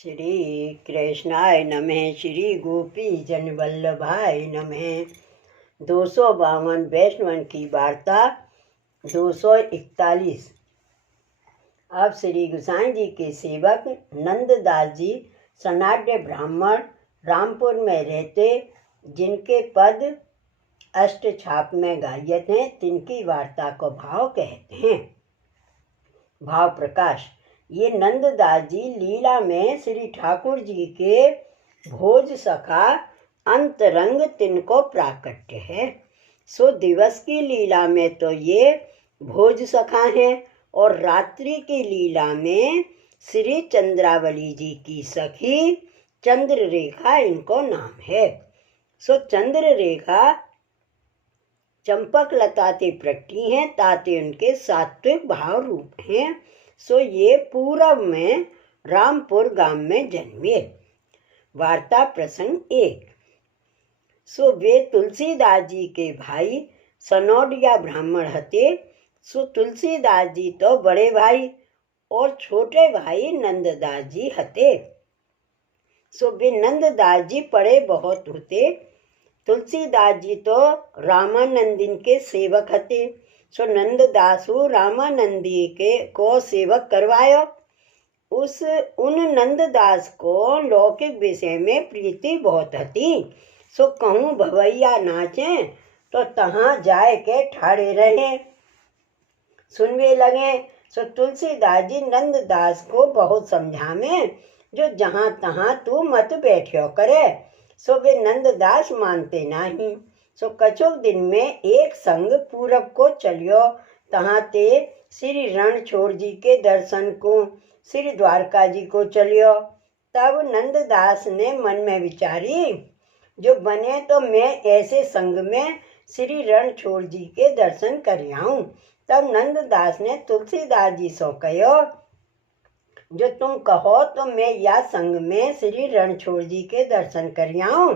श्री कृष्णाय नमः। श्री गोपी जन वल्लभाय नमः। 252 वैष्णवन की वार्ता 241। अब श्री गोसाई जी के सेवक नंददास जी सनाड्य ब्राह्मण रामपुर में रहते, जिनके पद अष्टछाप में गायत हैं, तिनकी वार्ता को भाव कहते हैं। भाव प्रकाश। ये नंददास जी लीला में श्री ठाकुर जी के भोज सखा अंतरंग तिनको प्राकट्य है। सो दिवस की लीला में तो ये भोज सखा हैं और रात्रि की लीला में श्री चंद्रावली जी की सखी चंद्ररेखा इनको नाम है। सो चंद्ररेखा चंपक लताते प्रकटी हैं, ताते उनके सात्विक भाव रूप हैं। सो ये पूरब में रामपुर गांव में जन्मे। वार्ता प्रसंग 1। सो वे तुलसीदास जी के भाई सनोडिया ब्राह्मण हते। सो तुलसीदास जी तो बड़े भाई और छोटे भाई नंददास जी हते। सो वे नंददास जी पढ़े बहुत होते। तुलसीदास जी तो रामानंदीन के सेवक हते। सो नंददासु रामानंदी के को सेवक करवायो। उन नंददास को लौकिक विषय में प्रीति बहुत हती। सो कहूँ भवैया नाचे तो तहाँ जाए के ठाड़े रहे, सुनवे लगे। सो तुलसीदास जी नंददास को बहुत समझावे, जो जहाँ तहाँ तू मत बैठो करे। सो वे नंददास मानते नहीं। सो कछुक दिन में एक संग पूरब को चलियो। तहाँ ते श्री रणछोड़ जी के दर्शन को श्री द्वारका जी को चलियो। तब नंददास ने मन में विचारी, जो बने तो मैं ऐसे संग में श्री रणछोड़ जी के दर्शन कर आऊं। तब नंददास ने तुलसीदास जी सो कहो, जो तुम कहो तो मैं या संग में श्री रणछोड़ जी के दर्शन कर आऊं।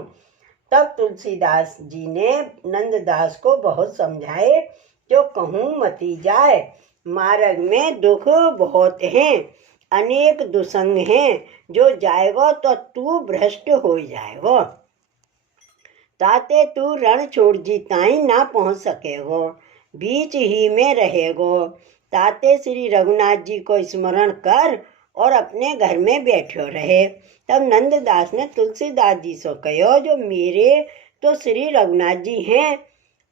तब तुलसीदास जी ने नंददास को बहुत समझाए, जो कहूँ मती जाए, मार्ग में दुख बहुत हैं, अनेक दुसंग हैं, जो जाएगो तो तू भ्रष्ट हो जाएगो, ताते तू रणछोड़ जी ताई ना पहुँच सकेगो, बीच ही में रहेगो। ताते श्री रघुनाथ जी को स्मरण कर और अपने घर में बैठो रहे। तब नंददास ने तुलसीदास जी से कहो, जो मेरे तो श्री रघुनाथ जी हैं,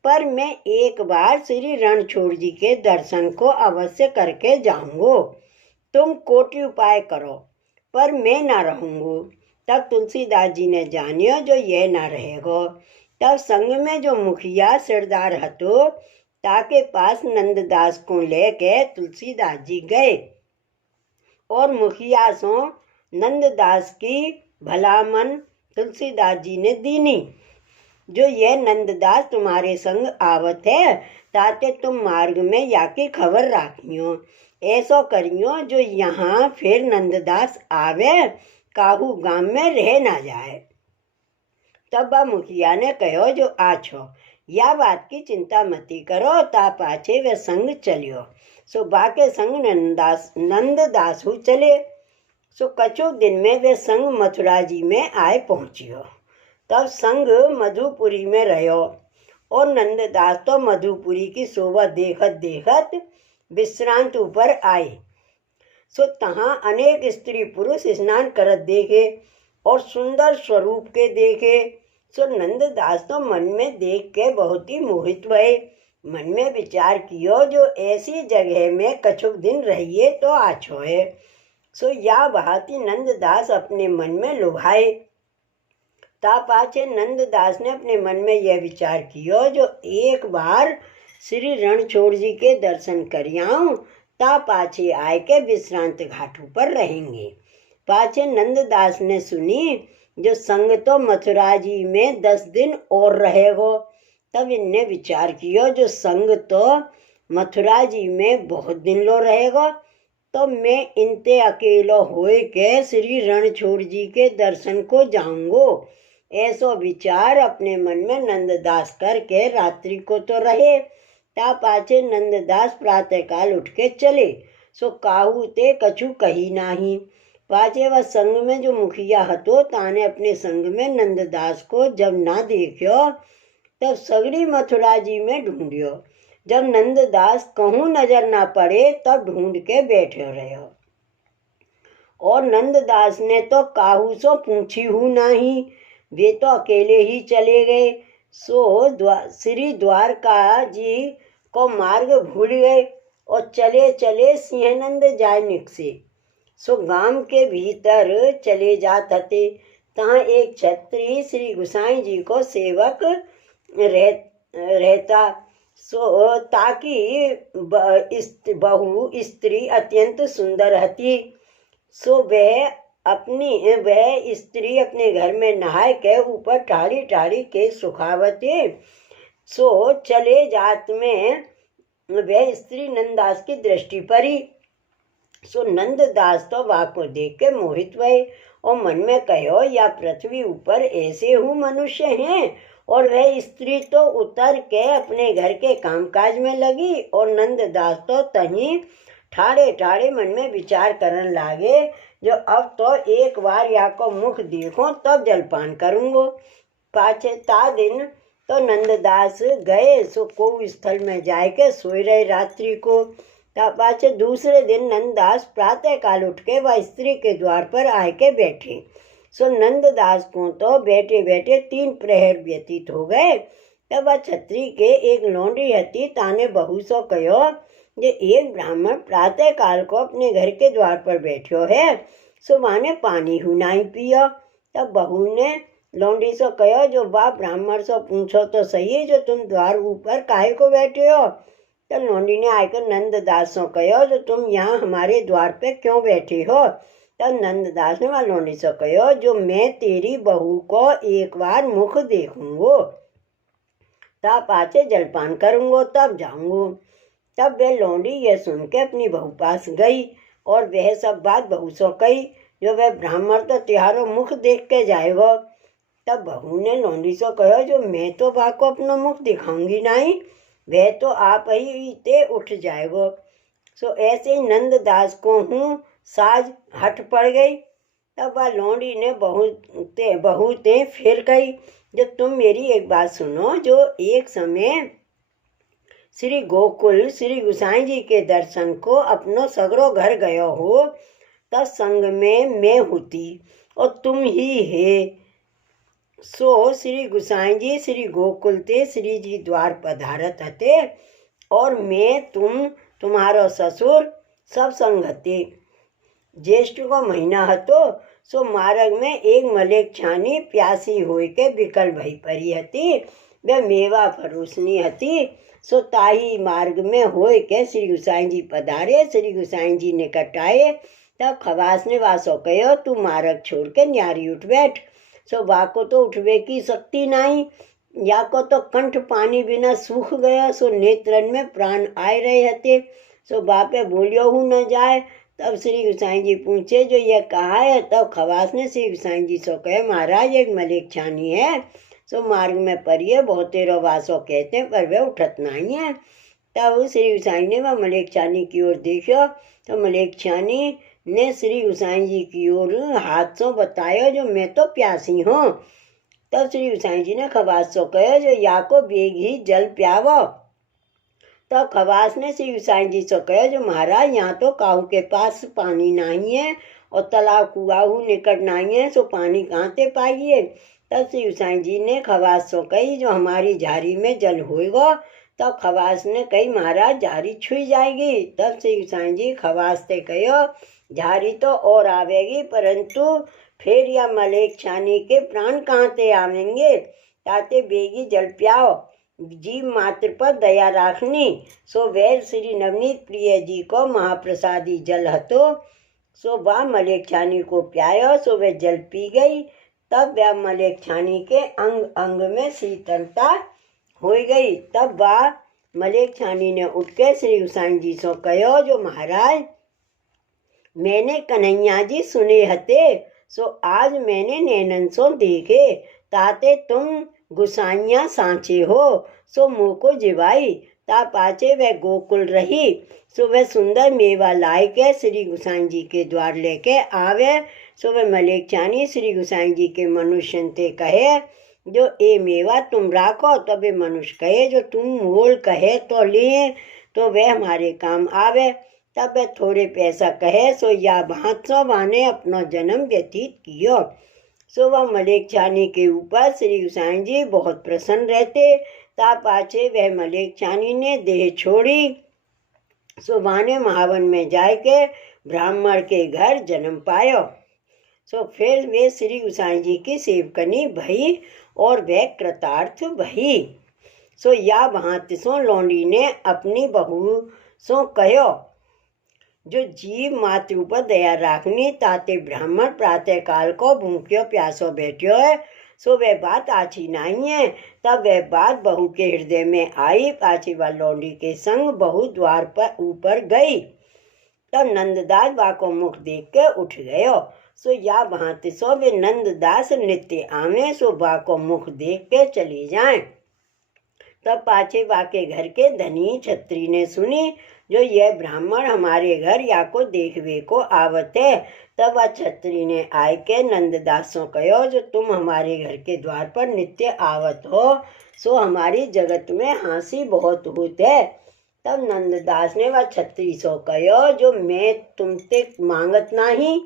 पर मैं एक बार श्री रणछोड़ जी के दर्शन को अवश्य करके जाऊंगो। तुम कोटि उपाय करो, पर मैं ना रहूंगो। तब तुलसीदास जी ने जानियो, जो ये ना रहेगो। तब संग में जो मुखिया सरदार हतो, ताके पास नंददास को लेके तुलसीदास जी गए और मुखिया सो नंददास की भलामन तुलसीदास जी ने दीनी, जो ये नंददास तुम्हारे संग आवत है, ताते तुम मार्ग में याकी खबर राखियो। ऐसो करियो, जो यहाँ फिर नंददास आवे, काहू गांव में रह ना जाए। तब बा मुखिया ने कहो, जो आछो या बात की चिंता मती करो, ता पाछे वे संग चलियो। सो बाके संग नंददास हो चले। सो कछुक दिन में वे संग मथुरा जी में आए पहुँचियो। तब संग मधुपुरी में रहो और नंददास तो मधुपुरी की शोभा देखत देखत विश्रांत ऊपर आए। सो तहाँ अनेक स्त्री पुरुष स्नान करत देखे और सुंदर स्वरूप के देखे। सो नंददास तो मन में देख के बहुत ही मोहित भये। मन में विचार कियो, जो ऐसी जगह में कछुक दिन रहिए तो आछो है। सो या भांति नंददास अपने मन में लुभाए। ता पाछे नंददास ने अपने मन में यह विचार कियो, जो एक बार श्री रणछोड़ जी के दर्शन कर आऊं, ता पाछे आए के विश्रांत घाटों पर रहेंगे। पाछे नंददास ने सुनी, जो संग तो मथुरा जी में 10 दिन और रहेगो। तब इनने विचार किया, जो संग तो मथुरा जी में बहुत दिन लो रहेगा, तो मैं इनते अकेलो होए के श्री रणछोड़ जी के दर्शन को जाऊंगो। ऐसो विचार अपने मन में नंददास करके रात्रि को तो रहे। ता पाछे नंददास प्रातःकाल उठ के चले। सो काहू ते कछु कही नाही, पाचे वह संग में जो मुखिया हतो ताने अपने संग में नंददास को जब ना देखियो तब सगरी मथुरा जी में ढूंढियो। जब नंददास कहूँ नजर ना पड़े तब ढूंढ के बैठे रहो। और नंददास ने तो काहू सो पूछी हूँ नहीं, वे तो अकेले ही चले गए। सो श्री द्वारका जी को मार्ग भूल गए और चले चले सिंहनंद जाय निकसे। सो गांव के भीतर चले जात हते। तहाँ एक छत्री श्री गुसाई जी को सेवक रहता। सो ताकि बहु स्त्री अत्यंत सुंदर हती। सो वह स्त्री अपने घर में नहाय के ऊपर टाड़ी टाड़ी के सुखावते। सो चले जात में वह स्त्री नंददास की दृष्टि पड़ी। सो नंददास तो वाह को देख के मोहित हुए और मन में कहो या पृथ्वी ऊपर ऐसे हूँ मनुष्य हैं। और वह स्त्री तो उतर के अपने घर के कामकाज में लगी और नंददास तो तहीं ठाड़े ठाड़े मन में विचार करने लागे जो अब तो एक बार या को मुख देखो तब जलपान करूँगो। पाछे ता दिन तो नंददास गए सो को स्थल में जाए के सोई रहे रात्रि को। ता पाछे दूसरे दिन नंददास प्रातः काल उठ के वह स्त्री के द्वार पर आए के बैठे। सो नंददास को तो बैठे बैठे 3 प्रहर व्यतीत हो गए। तब वह छत्री के एक लौंडी हती ताने बहू सो कहो जे एक ब्राह्मण प्रातः काल को अपने घर के द्वार पर बैठो है, सो माने पानी हु नहीं पियो। तब बहू ने लौंडी सो कहो जो वाह ब्राह्मण सो पूछो तो सही जो तुम द्वार ऊपर काहे को बैठे हो। तो लौंडी ने आकर नंददास सो कहो जो तुम यहाँ हमारे द्वार पे क्यों बैठे हो। तब नंददास ने वह लौंडी सो कहो जो मैं तेरी बहू को एक बार मुख देखूंगो, तब पाछे जलपान करूंगो तब जाऊंगो। तब वह लौंडी यह सुन के अपनी बहू पास गई और वह सब बात बहू सो कही जो वह ब्राह्मण तो त्योहारों मुख देख के जाएगा। तब बहू ने लौंडी सो कहो जो मैं तो बा को अपना मुख दिखाऊंगी नहीं, वह तो आप ही ते उठ जाएगो। सो ऐसे नंददास को हूँ साज हट पड़ गई। तब वह लौंडी ने बहू ते फिर कही जो तुम मेरी एक बात सुनो जो एक समय श्री गोकुल श्री गुसाई जी के दर्शन को अपनो सगरो घर गयो हो तब संग में मैं होती और तुम ही है। सो श्री गुसाई जी श्री गोकुल ते श्री जी द्वार पधारत हते और मैं तुम्हारो ससुर सब संग हते। ज्येष्ठ को महीना हतो। सो मार्ग में एक मलेक छानी प्यासी होय के विकल भई परी हती। वह मेवा फरोसनी हती। सो ताही मार्ग में होय के श्री गुसाई जी पधारे। श्री गुसाई जी निकट आए तब खवास ने वासो कहो तू मार्ग छोड़ के न्यारी उठ बैठ। सो बा को तो उठवे की शक्ति नहीं, या को तो कंठ पानी बिना सूख गया। सो नेत्रन में प्राण आए रहे हते। सो बापे बोलियो हूँ न जाए। तब श्री गुसाई जी पूछे जो यह कहा है। तब खवास ने श्री गुसाई जी सो कहे महाराज एक मलेक छानी है, सो मार्ग में परिये बहुत तेरो वासो कहते हैं पर वह उठत नहीं है। तब श्री गुसाई ने वह मलेक छानी की ओर देखो तो मलेक छानी ने श्री गुसाई जी की ओर हाथ सो बतायो जो मैं तो प्यासी हूँ। तब श्री गुसाई जी ने खवास सो कहो जो या को बेग ही जल प्यावो। तब खवास ने श्री गुसाई जी से कहा जो महाराज यहाँ तो काहू के पास पानी नहीं है और तालाब कुआहू निकट नहीं है, सो पानी कहाँ से पाइए। तब श्री गुसाई जी ने खवास से कही जो हमारी झारी में जल होएगा। तब खवास ने कही महाराज झारी छुई जाएगी। तब श्री गुसाई जी खवास से कहो झारी तो और आवेगी परंतु फिर या मलेक छानी के प्राण कहाँ से आवेंगे, ताते बेगी जल प्याओ। जीव मात्र पर दया राखनी। सो वैर श्री नवनीत प्रिय जी को महाप्रसादी जल हतो। सो वह मलेक छानी को प्यायो। सो वह जल पी गई। तब वह मलेक छानी के अंग अंग में शीतलता हो गई। तब वह मलेक छानी ने उठ के श्री गुसाई जी से कहो जो महाराज मैंने कन्हैया जी सुने हते, सो आज मैंने नैनन सो देखे, ताते तुम गुसाइया सांचे हो। सो मुँह को जिवाई ता पाछे वह गोकुल रही। सो वह सुंदर मेवा लाए के श्री गुसाई जी के द्वार लेके आवे। सो वह मलेच्छानी श्री गुसाई जी के मनुष्य ते कहे जो ए मेवा तुम राखो। तबे मनुष्य कहे जो तुम मोल कहे तो लिए तो वह हमारे काम आवे। तब वह थोड़े पैसा कहे सो या भात सो वाने अपनो जन्म व्यतीत कियो। सो वह मलेच्छानी के ऊपर श्री गुसाई जी बहुत प्रसन्न रहते। ता पाछे वह मलेच्छानी ने देह छोड़ी। सो वाने महावन में जाए के ब्राह्मण के घर जन्म पायो। सो फिर वे श्री गुसाई जी की सेवकनी भई और वह कृतार्थ भई। सो या भांति सो लौंडी ने अपनी बहू सो कहो जो जीव मात्र ऊपर दया राखनी ताते ब्राह्मण प्रातः काल को भूख्यो प्यासो बैठ्यो है। सो वह बात आछी नहीं है। तब वह बात बहू के हृदय में आई। पाछी व लौंडी के संग बहू द्वार पर ऊपर गई। तब नंददास बा को मुख देख के उठ गयो। सो या भांति सो वे नंददास नित्य आवे। सो बा को मुख देख के चली जाए। तब पाछे बा के घर के धनी छत्री ने सुनी जो यह ब्राह्मण हमारे घर या को देखवे को आवत है। तब वह छत्री ने आय के नंददासों कहो जो तुम हमारे घर के द्वार पर नित्य आवत हो सो हमारी जगत में हंसी बहुत होत है। तब नंददास ने वह छत्री सो कहो जो मैं तुमते मांगत नहीं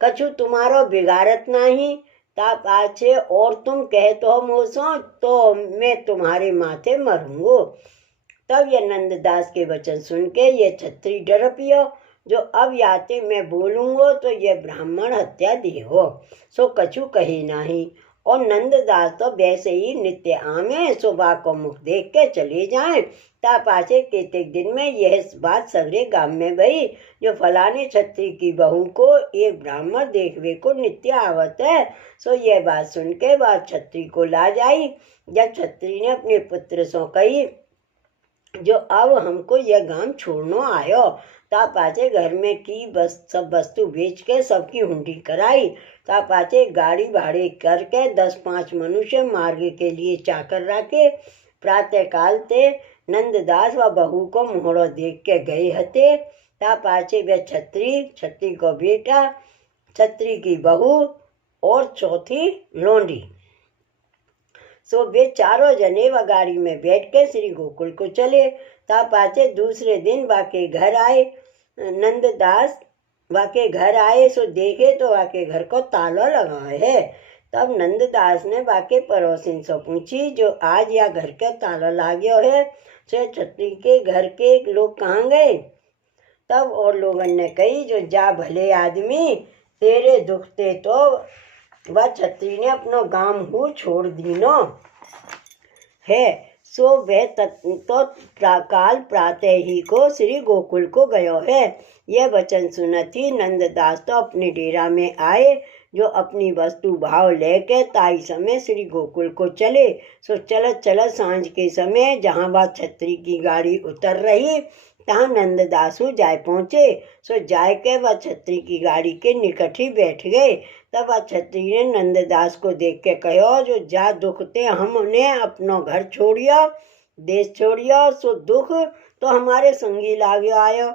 कछु तुम्हारो बिगाड़त नहीं। ता पाछे और तुम कहते हो मोसो तो मैं तुम्हारे माथे मरूंगो। तब यह नंददास के वचन सुन के ये छत्री डर पियो जो अब याते मैं बोलूंगो तो यह ब्राह्मण हत्या देहो। सो कछु कही नहीं। और नंददास तो वैसे ही नित्य आमे। सो बा को मुख देख के चले जाए। ता पाछे केतेक दिन में यह बात सगरे गांव में भई जो फलाने छत्री की बहू को एक ब्राह्मण देखवे को नित्य आवत है। सो यह बात सुन के वह छत्री को ला जाई। जब छत्री ने अपने पुत्र सो कही जो अब हमको यह गांव छोड़नो आयो। ता पाछे घर में की सब वस्तु बेच के सबकी हुंडी कराई। ता पाछे गाड़ी भाड़े करके 10-5 मनुष्य मार्ग के लिए चाकर रखे। प्रातः काल ते नंददास व बहू को मोहड़ो देख के गए हते। ता पाछे वे छत्री को बेटा, छत्री की बहू और चौथी लोंडी। सो वे चारों जने व गाड़ी में बैठ के श्री गोकुल को चले। ता पाछे दूसरे दिन वाके घर आए। नंददास वाके घर आए सो देखे तो वाके घर को ताला लगा है। तब नंददास ने वाके पड़ोसिन से पूछी जो आज या घर के ताला लागयो है सो छत्री के घर के लोग कहाँ गए। तब और लोगों ने कही जो जा भले आदमी तेरे दुखते तो वह छत्री ने अपनो गांव हु छोड़ दीनो है। सो वह तो काल प्रातः ही को श्री गोकुल को गयो है। यह वचन सुनती नंददास तो अपने डेरा में आए जो अपनी वस्तु भाव लेके ताई समय श्री गोकुल को चले। सो चलत चलत सांझ के समय जहाँ वह छत्री की गाड़ी उतर रही तहाँ नंददासु जाय पहुँचे। सो जाय के वह छत्री की गाड़ी के निकट ही बैठ गए। तब वह छत्री ने नंददास को देख के कहो जो जा दुखते हमने अपनो घर छोड़ियो देश छोड़ियो। सो दुख तो हमारे संगी लाग्यो आयो।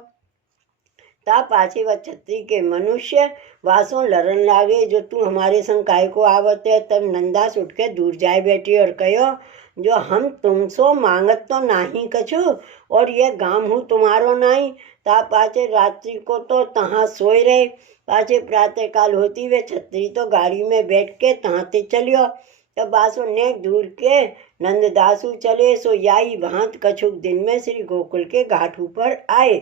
ता पाछे वह छत्री के मनुष्य वासों लड़न लागे जो तू हमारे संग काय को आवत है। तब नंदास उठ के दूर जाए बैठी और कहो जो हम तुमसो मांगत तो नहीं कछु और यह गांव हूँ तुम्हारो नहीं। ता पाछे रात्रि को तो तहाँ सोए रहे। पाछे प्रातः काल होती वे छत्री तो गाड़ी में बैठ के तहाँ ते चलियो। तब बासो नेक दूर के नंददासु चले। सो याई भांत कछुक दिन में श्री गोकुल के घाट ऊपर आए।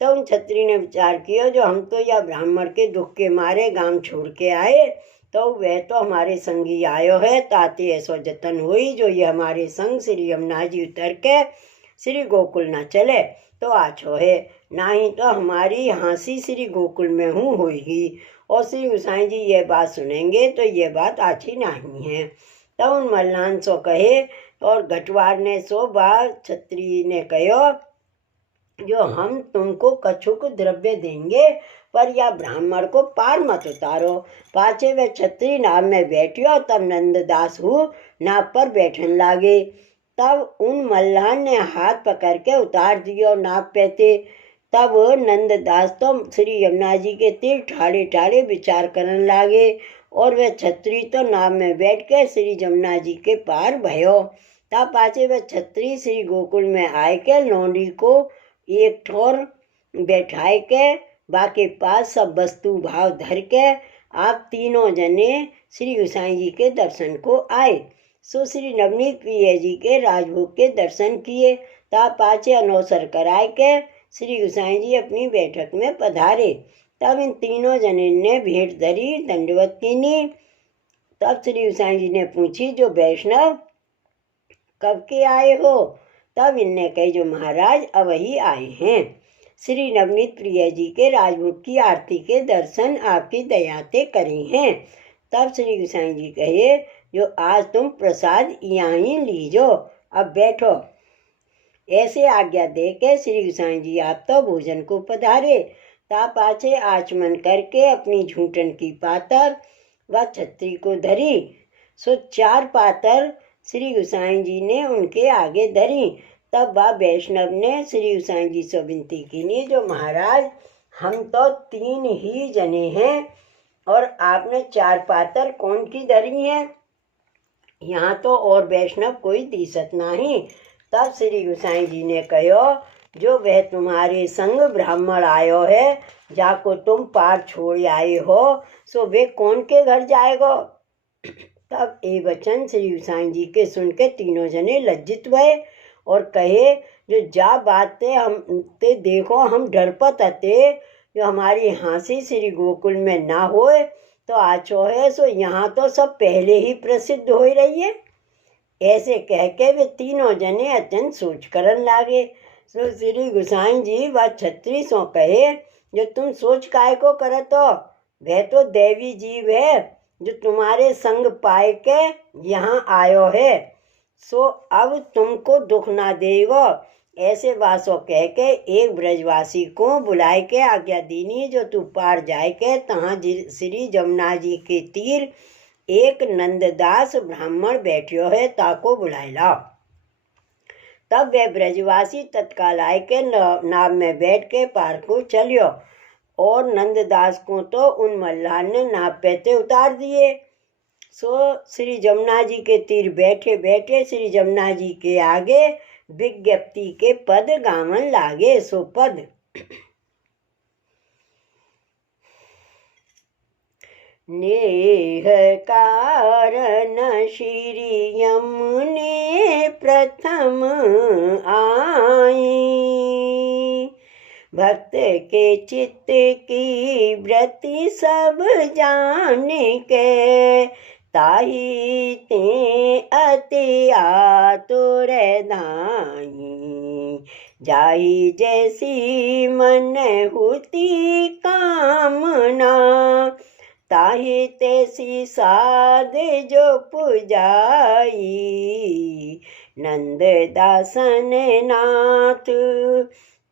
तो उन छत्री ने विचार किया जो हम तो या ब्राह्मण के दुख के मारे गांव छोड़ के आए तो वह तो हमारे संगी आयो है। ताते ऐसो जतन हुई जो ये हमारे संग श्री यमुना जी उतर के श्री गोकुल न चले तो आछो है। नहीं तो हमारी हंसी श्री गोकुल में हूँ होगी। और श्री गोसाई जी ये बात सुनेंगे तो ये बात अच्छी नहीं है। तब उन मल्लान सो कहे और घटवार ने सो बार छत्री ने कहो जो हम तुमको कछुक द्रव्य देंगे पर या ब्राह्मण को पार मत उतारो। पाछे वे छत्री नाव में बैठियो। तब नंददास हु नाव पर बैठन लागे। तब उन मल्लाह ने हाथ पकड़ के उतार दिए और नाव पे थे। तब नंददास तो श्री यमुना जी के तीर ठाड़े ठाड़े विचार करने लागे और वह छत्री तो नाव में बैठ के श्री यमुना जी के पार भयो। तब पाछे वह छत्री श्री गोकुल में आए के लौंडी को एक ठोर बैठाए के बाके पास सब वस्तु भाव धर के आप तीनों जने श्री गोसाई जी के दर्शन को आए। सो श्री नवनीत प्रिय जी के राजभोग के दर्शन किए। तब पाछे अनौसर कराए के श्री गोसाई जी अपनी बैठक में पधारे। तब इन तीनों जने ने भेंट धरी, दंडवत कीनी। तब श्री गोसाई जी ने पूछी, जो वैष्णव कब के आए हो? तब इनने कही, जो महाराज अब ही आए हैं। श्री नवनीत प्रिय जी के राजभोग की आरती के दर्शन आपकी दयाते करे हैं। तब श्री गोसाई जी कहे, जो आज तुम प्रसाद यहाँ ही लीजो, अब बैठो। ऐसे आज्ञा दे के श्री गोसाई जी आप तो भोजन को पधारे। ता पाछे आचमन करके अपनी झूठन की पातर व छत्री को धरी। सो 4 पातर श्री गोसाई जी ने उनके आगे धरी। तब वह वैष्णव ने श्री गोसाई जी से विनती की, जो महाराज हम तो 3 ही जने हैं और आपने 4 पातर कौन की धरी हैं? यहाँ तो और वैष्णव कोई दिसत नहीं। तब श्री गोसाई जी ने कहो, जो वह तुम्हारे संग ब्राह्मण आयो है, जाको तुम पार छोड़ आए हो, सो वे कौन के घर जाएगो? तब ये वचन श्री गोसाई जी के सुन के तीनों जने लज्जित हुए और कहे, जो जा बातें हम ते देखो हम डरपत हते, जो हमारी हाँसी श्री गोकुल में ना होए तो आचो है। सो यहाँ तो सब पहले ही प्रसिद्ध हो रही है। ऐसे कह के वे तीनों जने अत्यंत सोच करन लागे। सो श्री गोसाई जी व छत्री सो कहे, जो तुम सोच काय को करत हो? वह तो देवी जीव है जो तुम्हारे संग पाए के यहाँ आयो है, सो अब तुमको दुख ना देगो। ऐसे वासो कह के एक ब्रजवासी को बुलाए के आज्ञा दीनी, जो तू पार जाए के तहाँ श्री यमुना जी के तीर एक नंददास ब्राह्मण बैठियो है, ताको बुलाए लाओ। तब वह ब्रजवासी तत्काल आए के नाव में बैठ के पार को चलियो और नंददास को तो उन मल्लाह ने नाव पे ते उतार दिए। सो श्री यमुना जी के तीर बैठे बैठे श्री यमुना जी के आगे विज्ञप्ति के पद गावन लागे। सो पद नेह कारण श्री यमुने प्रथम आई, भक्त के चित्त की वृत्ति सब जान के, ताही ते अति आतुर धाई, जाही जैसी मन होती कामना, ताही तैसी साध जो पुजाई, नंददासन नाथ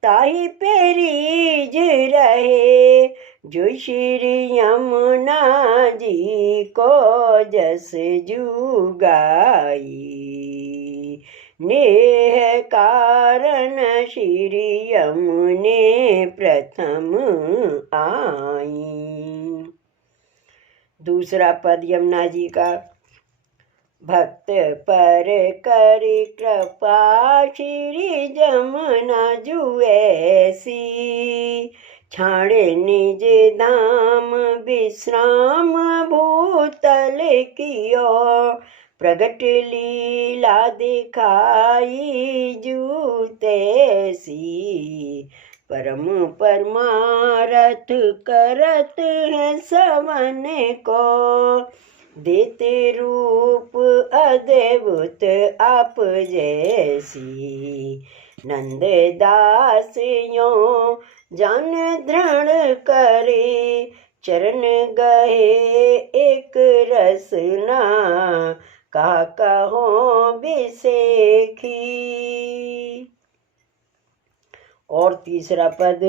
ताही पेरीज रहे, जो श्री यमुना जी को जस जुगाई, नेह कारण श्री यमुने प्रथम आई। दूसरा पद यमुना जी का, भक्त पर कर कृपा श्री यमुना जू ऐसी, छाड़े निज धाम विश्राम भूतल कियो, प्रगट लीला दिखाई जू तैसी, परम परमारथ करत है सवन को, देते रूप अद्भुत आप जैसी, नंददास यो जन दृढ़ करे, चरण गए एक रसना, का कहो बिसेखी। और तीसरा पद,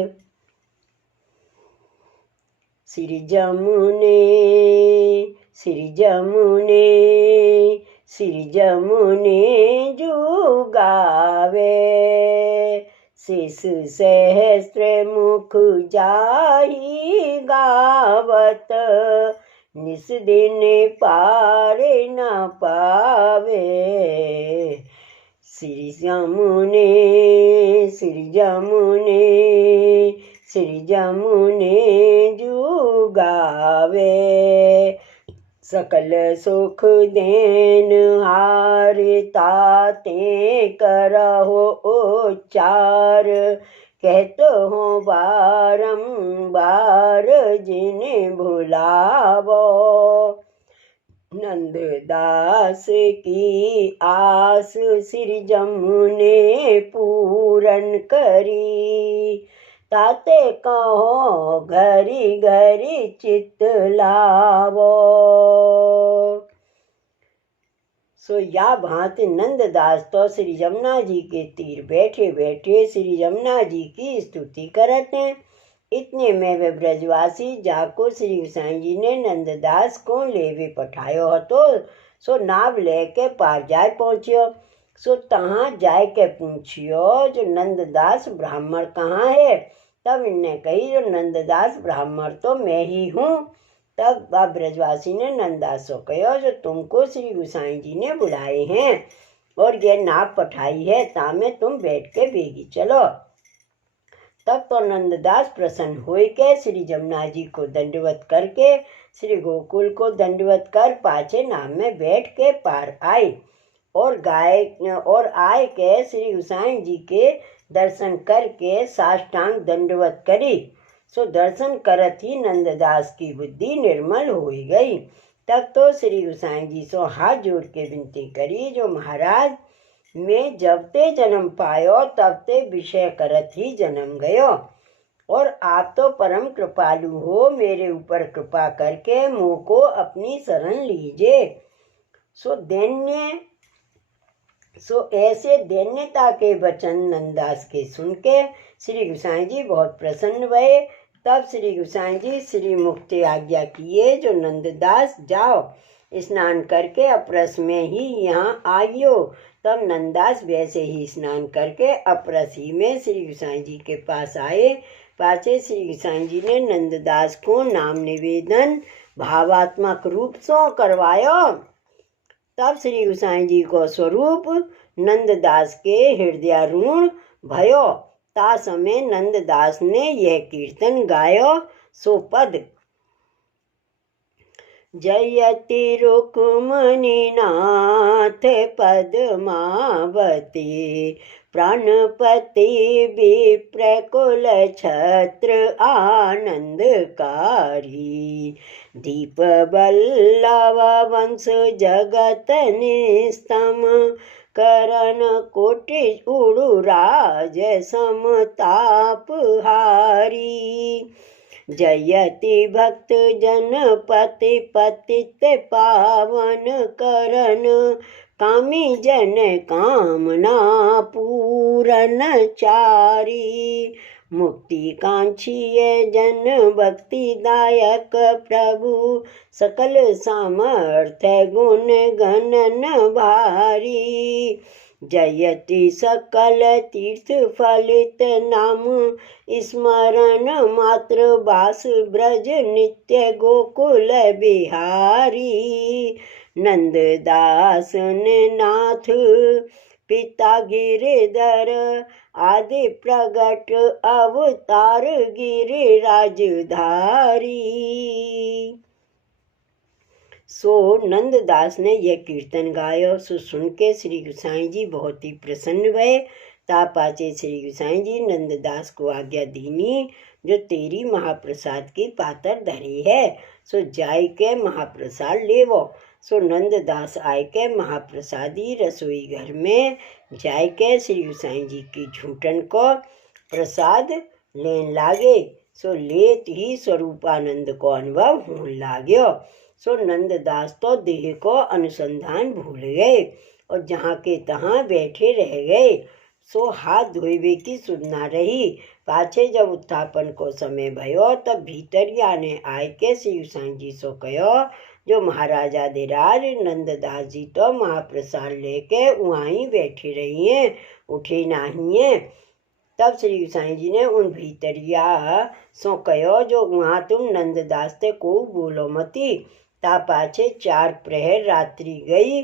श्री जमुने श्री जमुने जुगावे। शिष सहस्त्र मुख जाहि गावत, निस दिन पार न पावे। श्री जमुने श्री जमुने श्री जमुने जुगावे। सकल सुख देन हार ताते करहो उच्चार। कहत हो बारंबार जिन्हें भुलावो। नंददास की आस श्री जमुने पूरन करी। ताते कहो घरी घरी चित लावो। सो या भांति नंददास तो श्री जमुना जी के तीर बैठे बैठे श्री जमुना जी की स्तुति करते हैं। इतने में वे ब्रजवासी जाको श्री गोसाई जी ने नंददास को लेवे पठायो हतो। सो नाव लेके पार जाए पहुँचियो। सो तहाँ जाए के पूछियो जो नंददास ब्राह्मण कहाँ है। तब इनने कही जो नंददास ब्राह्मण तो मैं ही हूँ। तब ब्रजवासी ने नंददास को कहो जो तुमको श्री गोसाई जी ने बुलाए हैं और ये नाव पठाई है, तामे तुम बैठ के बेगी चलो। तब तो नंददास प्रसन्न होए के श्री जमुना जी को दंडवत करके श्री गोकुल को दंडवत कर पाछे नाव में बैठ के पार आए और आए के श्री गोसाई जी के दर्शन करके साष्टांग दंडवत करी। सो दर्शन करत ही नंददास की बुद्धि निर्मल हो गई। तब तो श्री गोसाई जी सो हाथ जोड़ के विनती करी जो महाराज मैं जब ते जन्म पायो तब ते विषय करत ही जन्म गयो और आप तो परम कृपालु हो, मेरे ऊपर कृपा करके मुँह को अपनी शरण लीजिए। सो ऐसे दैन्यता के वचन नंददास के सुन के श्री गोसाई जी बहुत प्रसन्न हुए। तब श्री गोसाई जी श्री मुक्ति आज्ञा किए जो नंददास जाओ स्नान करके अपरस में ही यहाँ आइयो। तब नंददास वैसे ही स्नान करके अपरस ही में श्री गोसाई जी के पास आए। पाछे श्री गोसाई जी ने नंददास को नाम निवेदन भावात्मक रूप से करवायो। तब श्री गोसाई जी को स्वरूप नंददास के हृदयारूढ़ भयो। ता समय नंददास ने यह कीर्तन गायो। सो पद जयति रुक्मणी नाथ पद्मावती प्राणपति विप्रकुल छत्र आनंदकारी। दीप बल्लव वंश जगत निस्तम करण कोटि उड़ु राज समतापहारी। जयति भक्त जन पति पतित पावन करण कामी जन कामना पूरन चारी। मुक्ति कांक्षीय जन भक्ति दायक प्रभु सकल सामर्थ्य गुण गणन भारी। जयति सकल तीर्थ फलित नाम स्मरण मात्र बास ब्रज नित्य गोकुल बिहारी। नंददास नाथ पिता गिरिधर आदि प्रगट अवतार गिरिराज धारी। सो नंददास ने यह कीर्तन गायो। सो सुन के श्री गोसाई जी बहुत ही प्रसन्न हुए। ता पाचे श्री गोसाई जी नंददास को आज्ञा दीनी जो तेरी महाप्रसाद की पातर धरी है, सो जाय के महाप्रसाद लेवो। सो नंददास आय के महाप्रसादी रसोई घर में जाय के श्री गोसाई जी की झूठन को प्रसाद लेन लागे। सो लेत ही स्वरूपानंद को अनुभव होने लाग्यो। सो नंददास तो देह को अनुसंधान भूल गए और जहाँ के तहाँ बैठे रह गए। सो हाथ धोइबे की सुधना रही। पाछे जब उत्थापन को समय भयो तब भीतरिया ने आय के श्री गोसाई जी सो कहो जो महाराजाधिराज नंददास जी तो महाप्रसाद लेके वहाँ ही बैठी रही हैं, उठी नहीं है। तब श्री गोसाई जी ने उन भीतरिया सो कहो जो वहाँ तुम नंददास ते को बोलो मती। ता पाछे 4 प्रहर रात्रि गई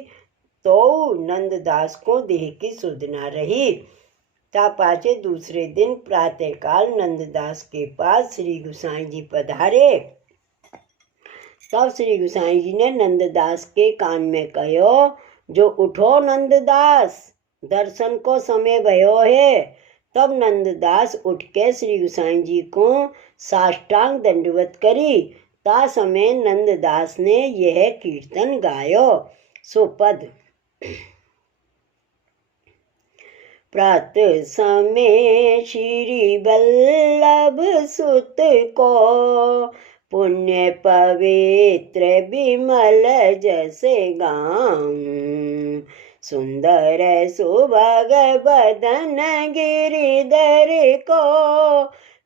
तो नंददास को देह की सुध न रही। ता पाछे दूसरे दिन प्रातःकाल नंददास के पास श्री गोसाई जी पधारे। तब श्री गोसाई जी ने नंददास के कान में कहो जो उठो नंददास, दर्शन को समय भयो है। तब नंददास उठ के श्री गोसाई जी को साष्टांग दंडवत करी। ता समय नंददास ने यह कीर्तन गायो। सो पद प्रात समय श्री बल्लभ सुत को पुण्य पवित्र विमल जैसे गाऊं। सुंदर सुभग बदन गिरिधर को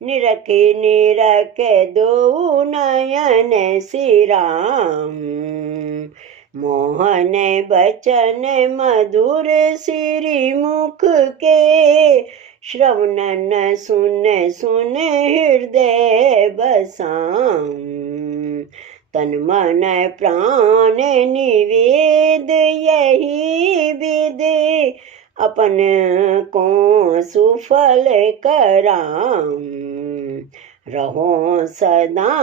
निरखे निरखे दो नयन सिराम। मोहन बचन मधुर श्री मुख के श्रवणन सुन सुन हृदय बसाऊं। तन मन प्राण निवेद यही विधि अपन को सुफल कराऊं। रहो सदा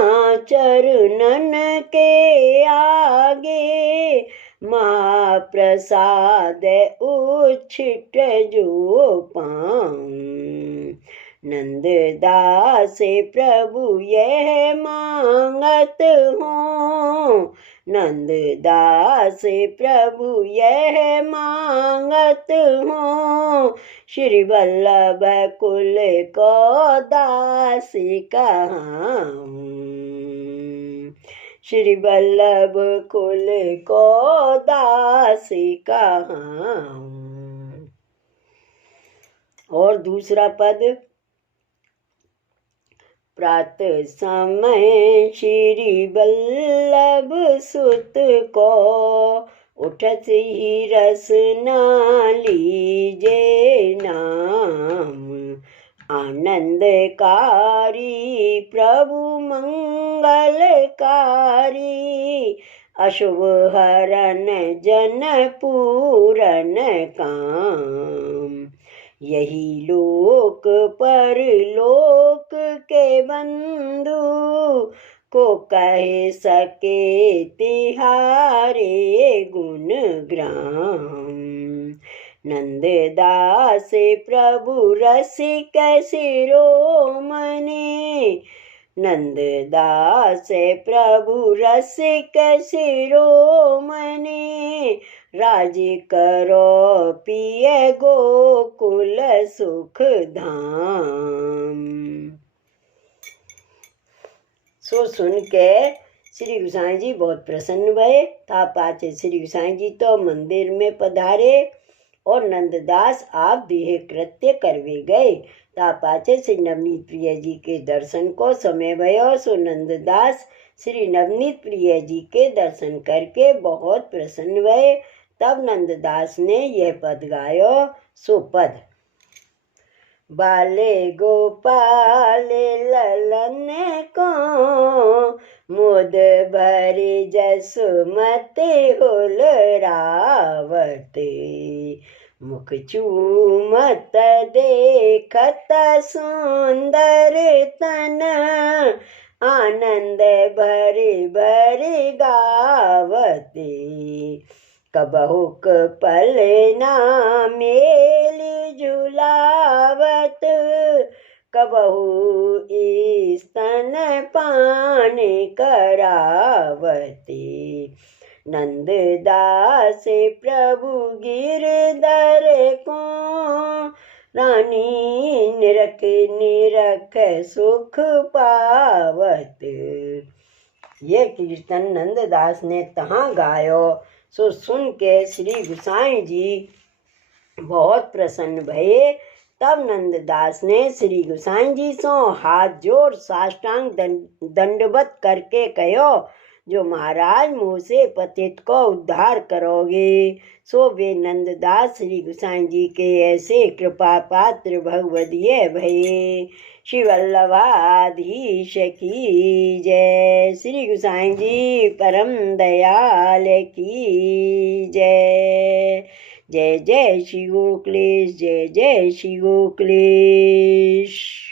चरणन के आगे महाप्रसाद उच्छिट जो पाऊं। नंददास प्रभु यह मांगत हो, नंददास प्रभु यह मांगत हो। श्री वल्लभ कुल को दास कहाऊं। श्री वल्लभ कुल को दास कहाऊं। और दूसरा पद प्रात समय श्री वल्लभ सुत को उठत ही रस ना लीजे नाम। आनंदकारी प्रभु मंगलकारी अशुभ हरन जन पूरन काम। यही लोक पर लोक के बंधु को कह सके तिहारे गुण ग्राम। नंददास प्रभु रसिक शिरोमणि, नंददास प्रभु रसिक शिरोमणि। राजी करो पिय गोकुल सुख धाम। सो सुन के श्री गोसाई जी बहुत प्रसन्न भये। था पाछे श्री गोसाई जी तो मंदिर में पधारे और नंददास आप देह कृत्य करवे गए। ता पाछे श्री नवनीत प्रिय जी के दर्शन को समय भयो। सो नंददास श्री नवनीत प्रिय जी के दर्शन करके बहुत प्रसन्न भये। तब नंददास ने यह पद गायो। सो पद बाले गोपाल ललन को मुद भरी जसुमति हुल रावते। मुख चूमत देखत सुंदर तन आनंद भरी भरी गावते। कबहुक पल ना मेली झुलावत कबहू स्तन पान करावते। नंददास प्रभु गिरधर को रानी निरख निरख सुख पावत। ये कीर्तन नंददास ने तहाँ गायो। सो सुन के श्री गोसाई जी बहुत प्रसन्न भये। तब नंददास ने श्री गोसाई जी सो हाथ जोड़ साष्टांग दंडवत करके कहो जो महाराज मुँह से पतित को उद्धार करोगे। सो वे नंददास श्री गोसाई जी के ऐसे कृपा पात्र भगवदीय भये। श्री वल्लभाधीश की जय। श्री गोसाई जी परम दयाल की जय। जय जय श्री गोकुलेश, जय जय श्री गोकुलेश।